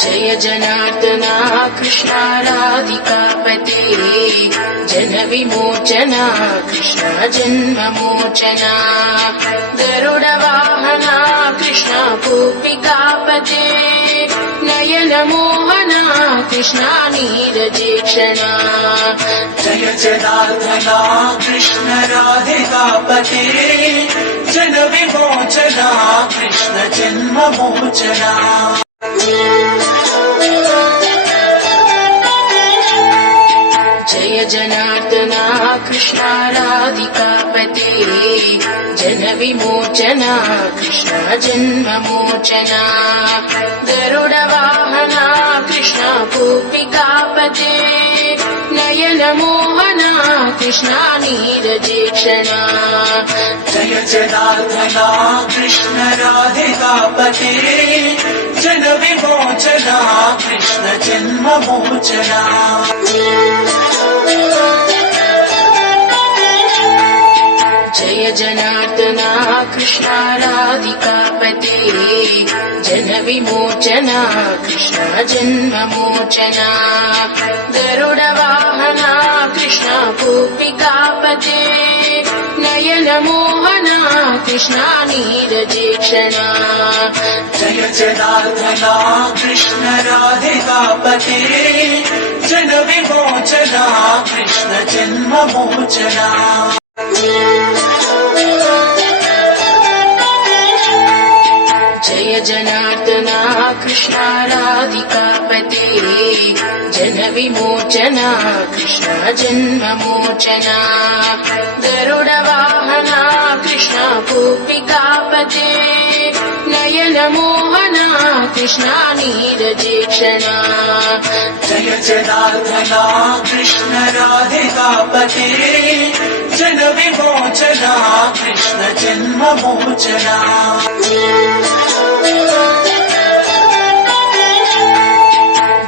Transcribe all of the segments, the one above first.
Jai जनार्दना Krishna राधिकापते Jan विमोचना Krishna जन्ममोचना Garuda वाहना Krishna गोपिकापते Nayan Mohana Krishna नीरजेक्षणा Jai जनार्दना Krishna राधिकापते Jan विमोचना Krishna जन्ममोचना Jai जनार्दना Krishna राधिकापते Jan विमोचना Krishna जन्ममोचना Garuda वाहना Krishna गोपिकापते Nayan Mohana Krishna नीरजेक्षणा Jai जनार्दना Krishna राधिकापते Jan विमोचना Krishna जन्ममोचना Jai जनार्दना Krishna राधिकापते Jan विमोचना Krishna जन्ममोचना Garuda वाहना Krishna गोपिकापते Nayan Mohana Krishna नीरजेक्षणा Jai जनार्दना Krishna राधिकापते Jan विमोचना Krishna जन्ममोचना Jai जनार्दना Krishna राधिकापते Jan विमोचना Krishna जन्ममोचना Garuda वाहना Krishna गोपिकापते Nayan Mohana Krishna नीरजेक्षणा Jai जनार्दना Krishna राधिकापते Jan विमोचना Krishna जन्ममोचना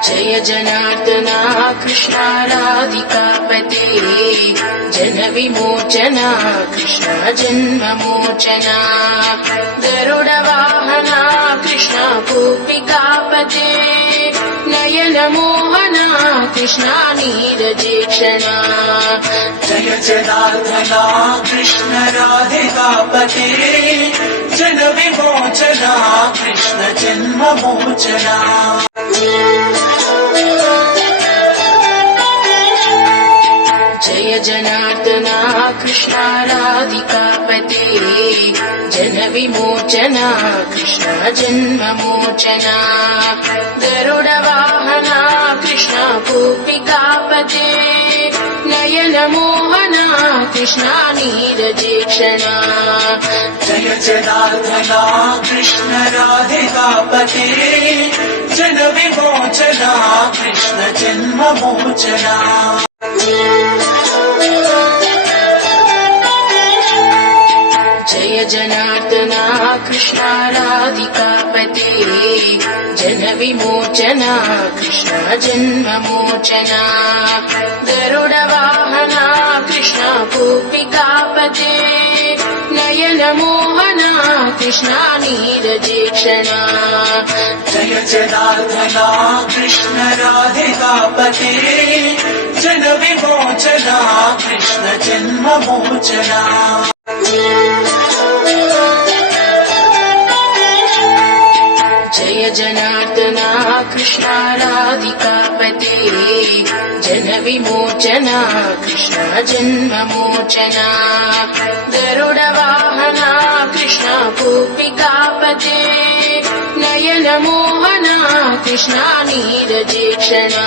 Jai जनार्दना Krishna राधिकापते Jan विमोचना Krishna जन्ममोचना Garuda वाहना Krishna गोपिकापते Nayan Mohana Krishna नीरजेक्षणा Jai जनार्दना Krishna राधिकापते Jan विमोचना Krishna जन्ममोचना Jai जनार्दना Krishna राधिकापते Jan विमोचना Krishna जन्ममोचना Garuda वाहना Krishna गोपिकापते Nayan Mohana Krishna नीरजेक्षणा Jai जनार्दना Krishna राधिकापते Jan विमोचना Krishna जन्ममोचना Jai जनार्दना Krishna राधिकापते Jan विमोचना Krishna जन्ममोचना Garuda वाहना Krishna गोपिकापते Nayan Mohana Krishna नीरजेक्षणा Jai जनार्दना Krishna राधिकापते Jan विमोचना Krishna जन्ममोचना Jai जनार्दना Krishna राधिकापते Jan विमोचना Krishna जन्ममोचना Garuda वाहना Krishna गोपिकापते Nayan Mohana Krishna नीरजेक्षणा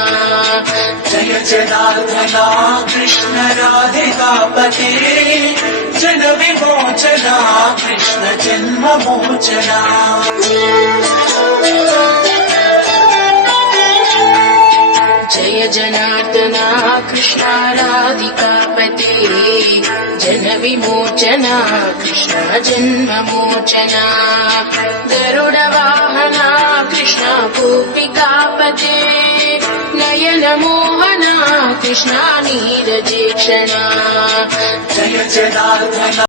Jai जनार्दना Krishna राधिकापते Jan विमोचना Krishna जन्ममोचना Jai जनार्दना Krishna राधिकापते Jan विमोचना Krishna जन्ममोचना Garuda वाहना Krishna गोपिकापते Nayan Mohana Krishna नीरजेक्षणा Jai जनार्दना